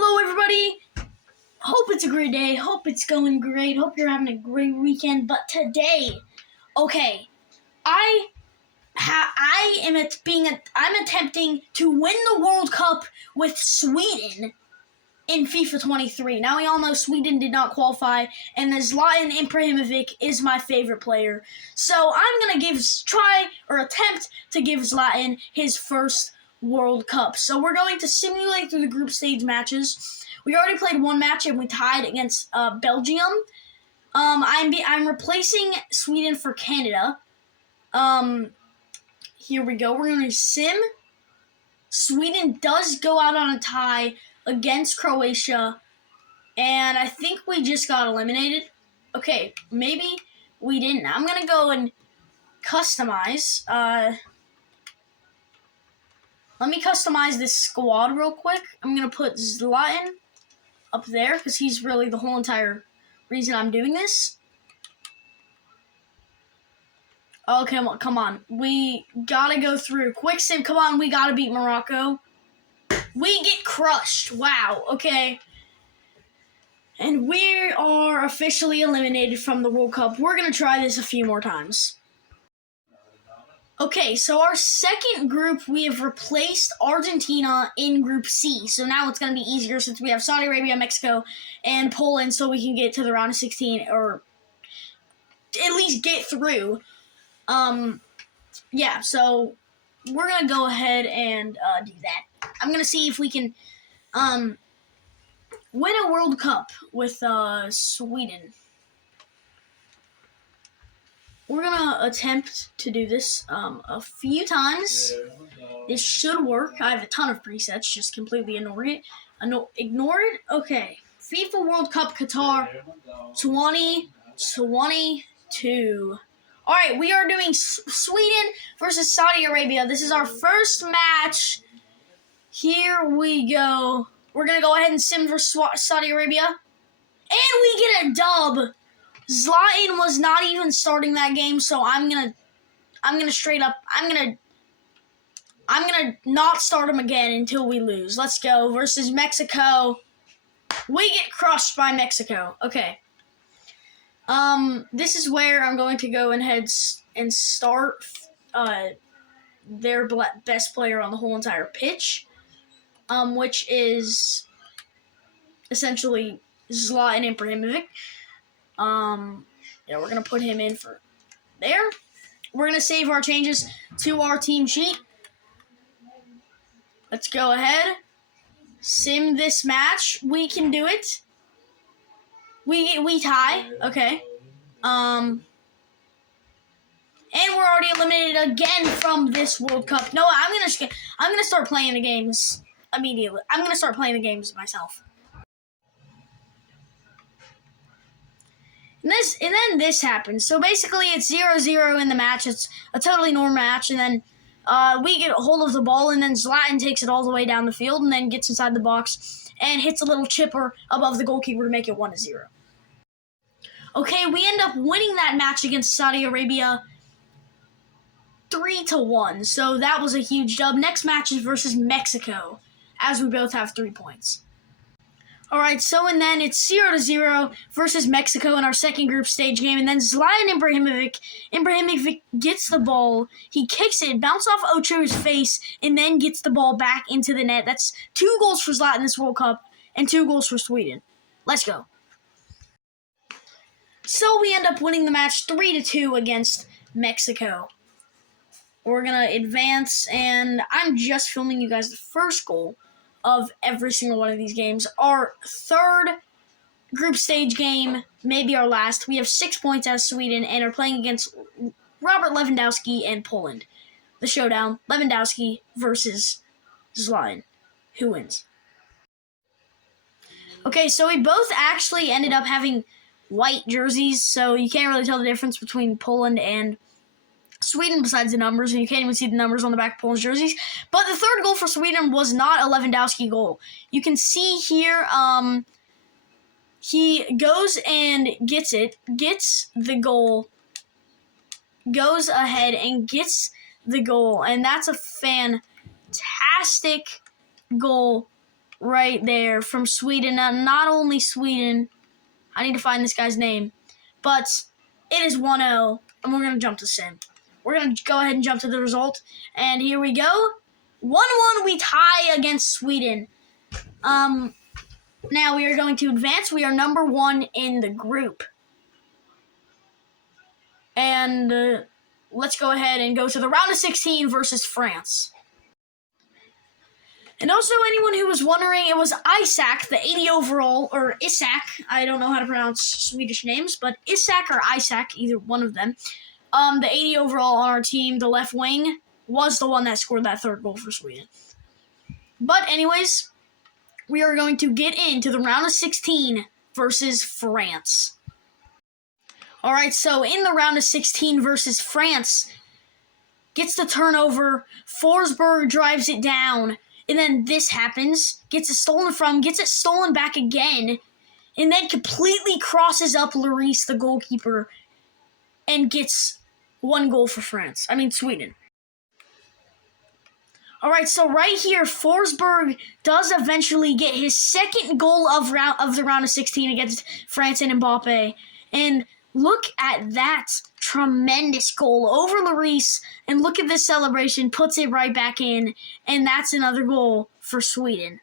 Hello, everybody. Hope it's a great day. Hope it's going great. Hope you're having a great weekend. But today, I'm attempting to win the World Cup with Sweden in FIFA 23. Now we all know Sweden did not qualify, and Zlatan Ibrahimovic is my favorite player. So I'm gonna attempt to give Zlatan his first World Cup. So we're going to simulate through the group stage matches. We already played one match and we tied against Belgium. I'm replacing Sweden for Canada. Here we go. We're going to sim. Sweden does go out on a tie against Croatia, and I think we just got eliminated. Okay, maybe we didn't. I'm going to go and customize. Let me customize this squad real quick. I'm going to put Zlatan up there because he's really the whole entire reason I'm doing this. Okay, come on. We got to go through. Quick sim, come on. We got to beat Morocco. We get crushed. Wow, okay. And we are officially eliminated from the World Cup. We're going to try this a few more times. Okay, so our second group, we have replaced Argentina in Group C. So now it's going to be easier since we have Saudi Arabia, Mexico, and Poland, so we can get to the round of 16 or at least get through. Yeah, so we're going to go ahead and do that. I'm going to see if we can win a World Cup with Sweden. We're going to attempt to do this a few times. This should work. I have a ton of presets. Just completely ignore it. Ignore it? Okay. FIFA World Cup Qatar 2022. All right, we are doing Sweden versus Saudi Arabia. This is our first match. Here we go. We're going to go ahead and sim for Saudi Arabia. And we get a dub. Zlatan was not even starting that game, so I'm gonna not start him again until we lose. Let's go versus Mexico. We get crushed by Mexico. Okay. This is where I'm going to go ahead and start their best player on the whole entire pitch, which is essentially Zlatan Ibrahimovic. Yeah, we're going to put him in for there. We're going to save our changes to our team sheet. Let's go ahead. Sim this match. We can do it. We tie. Okay. And we're already eliminated again from this World Cup. No, I'm going to start playing the games immediately. I'm going to start playing the games myself. And then this happens. So basically, it's 0-0 in the match. It's a totally normal match. And then we get a hold of the ball, and then Zlatan takes it all the way down the field and then gets inside the box and hits a little chipper above the goalkeeper to make it 1-0. Okay, we end up winning that match against Saudi Arabia 3-1. So that was a huge dub. Next match is versus Mexico, as we both have 3 points. All right, and then it's 0-0 versus Mexico in our second group stage game. And then Zlatan Ibrahimovic gets the ball. He kicks it, bounces off Ocho's face, and then gets the ball back into the net. That's 2 goals for Zlatan this World Cup and 2 goals for Sweden. Let's go. So we end up winning the match 3-2 against Mexico. We're going to advance, and I'm just filming you guys the first goal of every single one of these games. Our third group stage game, maybe our last. We have 6 points as Sweden and are playing against Robert Lewandowski and Poland. The showdown, Lewandowski versus Zlatan. Who wins? Okay, so we both actually ended up having white jerseys, so you can't really tell the difference between Poland and Sweden besides the numbers, and you can't even see the numbers on the back of Poland's jerseys. But the third goal for Sweden was not a Lewandowski goal. You can see here, he goes and gets the goal, goes ahead and gets the goal, and that's a fantastic goal right there from Sweden. Now, not only Sweden, I need to find this guy's name, but it is 1-0, and we're going to jump to sim. We're going to go ahead and jump to the result, and here we go. 1-1, we tie against Sweden. Now we are going to advance. We are number 1 in the group. And let's go ahead and go to the round of 16 versus France. And also, anyone who was wondering, it was Isak, the 80 overall, or Isak. I don't know how to pronounce Swedish names, but Isak or Isak, either one of them. The 80 overall on our team, the left wing, was the one that scored that third goal for Sweden. But anyways, we are going to get into the round of 16 versus France. All right, so in the round of 16 versus France, gets the turnover, Forsberg drives it down, and then this happens, gets it stolen from, gets it stolen back again, and then completely crosses up Lloris, the goalkeeper, and gets 1 goal for Sweden. All right, so right here, Forsberg does eventually get his second goal of the round of 16 against France and Mbappe. And look at that tremendous goal over Lloris. And look at this celebration, puts it right back in. And that's another goal for Sweden.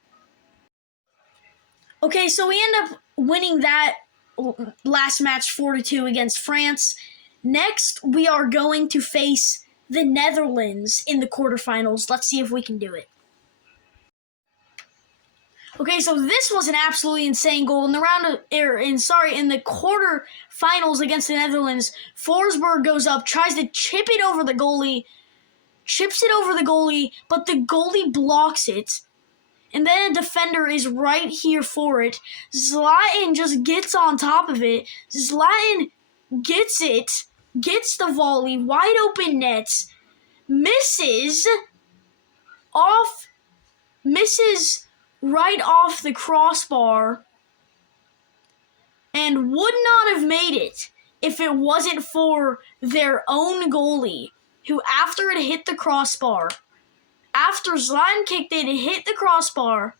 Okay, so we end up winning that last match 4-2 against France. Next, we are going to face the Netherlands in the quarterfinals. Let's see if we can do it. Okay, so this was an absolutely insane goal in the in the quarterfinals against the Netherlands. Forsberg goes up, tries to chip it over the goalie, chips it over the goalie, but the goalie blocks it. And then a defender is right here for it. Zlatan just gets on top of it. Zlatan gets it. Gets the volley, wide open nets, misses right off the crossbar, and would not have made it if it wasn't for their own goalie, who after it hit the crossbar, after Zlatan kicked it, it hit the crossbar,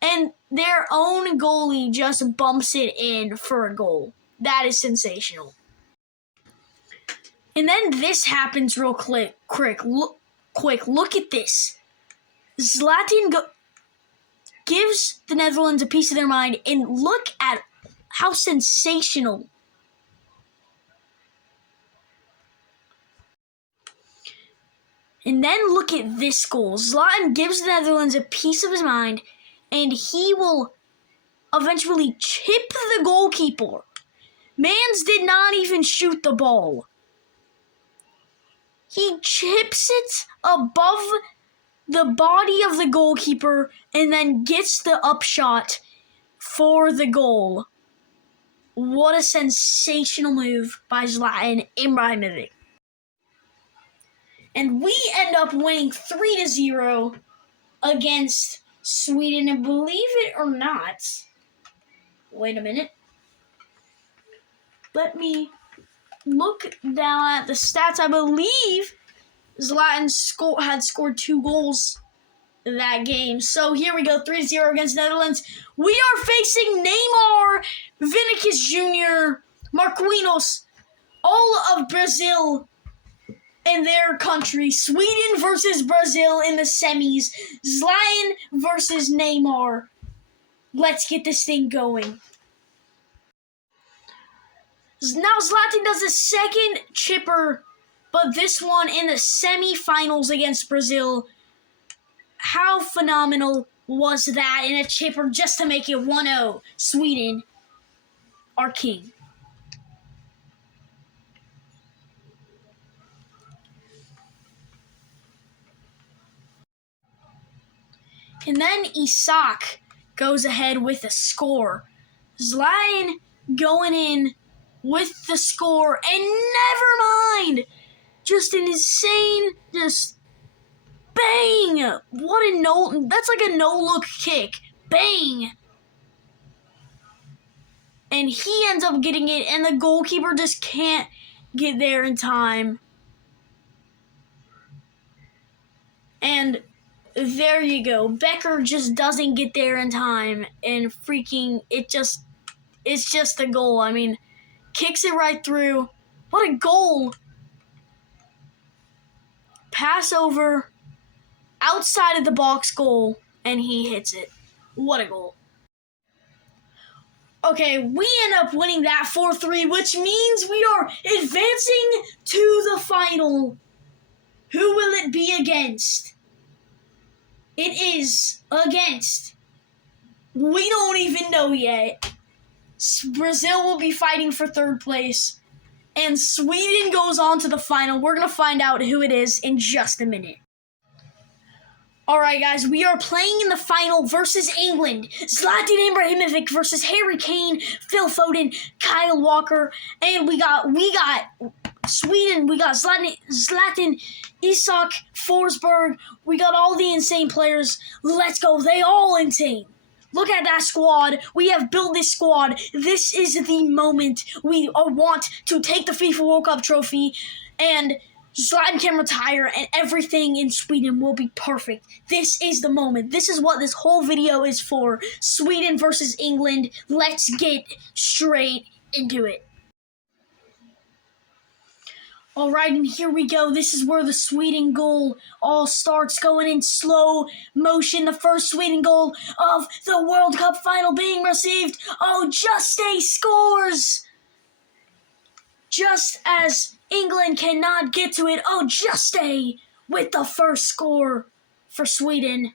and their own goalie just bumps it in for a goal. That is sensational. And then this happens real quick. Look at this. Zlatan gives the Netherlands a piece of their mind, and look at how sensational. And then look at this goal. Zlatan gives the Netherlands a piece of his mind, and he will eventually chip the goalkeeper. Mans did not even shoot the ball. He chips it above the body of the goalkeeper and then gets the upshot for the goal. What a sensational move by Zlatan Ibrahimovic. And we end up winning 3-0 against Sweden. And believe it or not, wait a minute. Let me look down at the stats. I believe Zlatan had scored 2 goals in that game. So here we go, 3-0 against Netherlands. We are facing Neymar, Vinicius Jr., Marquinhos, all of Brazil in their country. Sweden versus Brazil in the semis. Zlatan versus Neymar. Let's get this thing going. Now Zlatan does a second chipper, but this one in the semi-finals against Brazil. How phenomenal was that in a chipper just to make it 1-0? Sweden, our king. And then Isak goes ahead with a score. Zlatan going in with the score, and never mind, just an insane, just bang! What a that's like a no-look kick, bang! And he ends up getting it, and the goalkeeper just can't get there in time. And there you go. Becker just doesn't get there in time, and freaking it's just a goal. I mean, kicks it right through. What a goal! Pass over, outside of the box goal, and he hits it. What a goal. Okay, we end up winning that 4-3, which means we are advancing to the final. Who will it be against? It is against. We don't even know yet. Brazil will be fighting for third place. And Sweden goes on to the final. We're going to find out who it is in just a minute. Alright guys, we are playing in the final versus England. Zlatan Ibrahimovic versus Harry Kane, Phil Foden, Kyle Walker, and we got Sweden, we got Zlatan, Isak, Forsberg. We got all the insane players. Let's go, they all insane. Look at that squad. We have built this squad. This is the moment we want to take the FIFA World Cup trophy, and Zlatan can retire, and everything in Sweden will be perfect. This is the moment. This is what this whole video is for. Sweden versus England. Let's get straight into it. All right, and here we go. This is where the Sweden goal all starts, going in slow motion. The first Sweden goal of the World Cup final being received. Oh, Juste scores! Just as England cannot get to it. Oh, Juste with the first score for Sweden.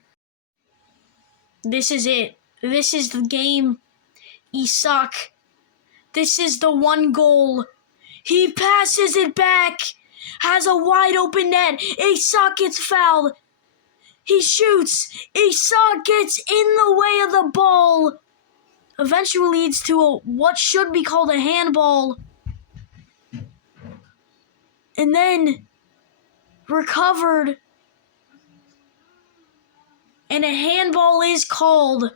This is it. This is the game. Isak. This is the one goal. He passes it back. Has a wide open net. Isak gets fouled. He shoots. Isak gets in the way of the ball. Eventually leads to what should be called a handball. And then recovered. And a handball is called.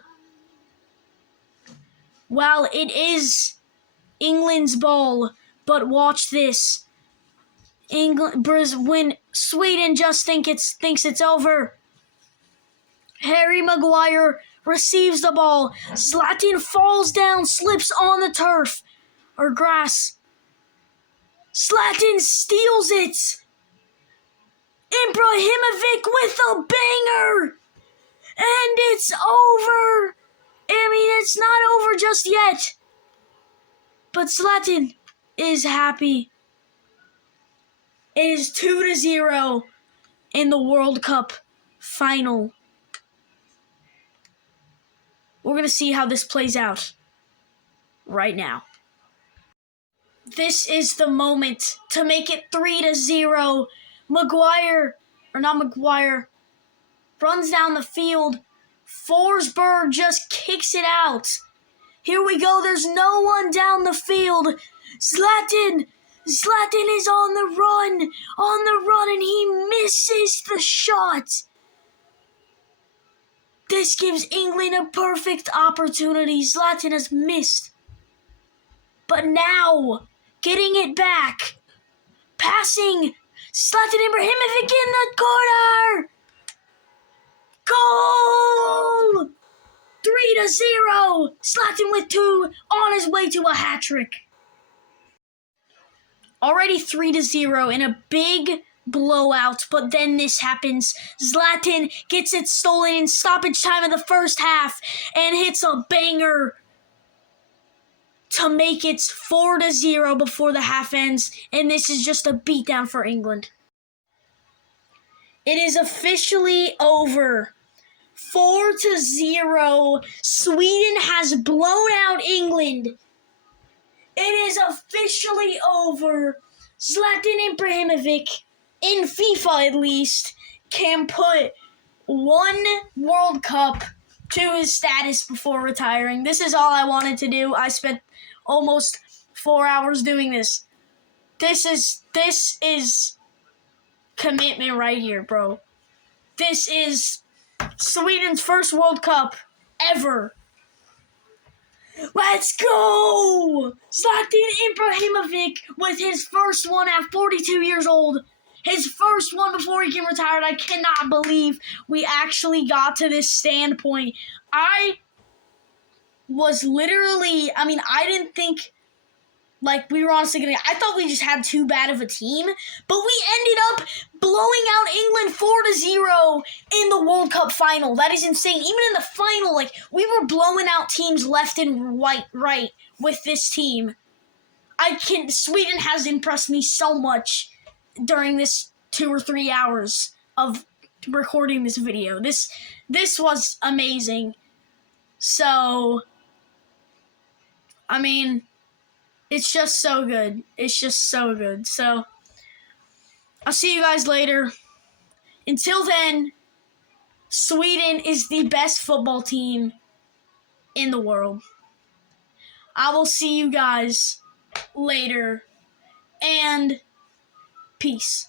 While it is England's ball. But watch this. When Sweden just thinks it's over. Harry Maguire receives the ball. Zlatan falls down, slips on the turf or grass. Zlatan steals it. Ibrahimovic with a banger. And it's over. I mean, it's not over just yet. But Zlatan is happy. It is 2-0 in the World Cup final. We're going to see how this plays out right now. This is the moment to make it 3-0. Maguire runs down the field. Forsberg just kicks it out. Here we go. There's no one down the field. Zlatan is on the run, and he misses the shot. This gives England a perfect opportunity. Zlatan has missed. But now, getting it back. Passing. Zlatan Ibrahimovic in the corner. Goal! 3-0. Zlatan with 2 on his way to a hat-trick. Already 3-0 in a big blowout, but then this happens. Zlatan gets it stolen in stoppage time of the first half and hits a banger to make it 4-0 before the half ends, and this is just a beatdown for England. It is officially over. 4-0. Sweden has blown out England. It is officially over. Zlatan Ibrahimovic, in FIFA at least, can put one World Cup to his status before retiring. This is all I wanted to do. I spent almost 4 hours doing this. This is commitment right here, bro. This is Sweden's first World Cup ever. Let's go! Zlatan Ibrahimovic with his first one at 42 years old. His first one before he came retired. I cannot believe we actually got to this standpoint. I was literally, I didn't think, we were honestly going to, I thought we just had too bad of a team, but we ended up blowing out England 4-0 in the World Cup final. That is insane. Even in the final, we were blowing out teams left and right with this team. Sweden has impressed me so much during this 2 or 3 hours of recording this video. This was amazing. So, it's just so good. It's just so good. So, I'll see you guys later. Until then, Sweden is the best football team in the world. I will see you guys later. And peace.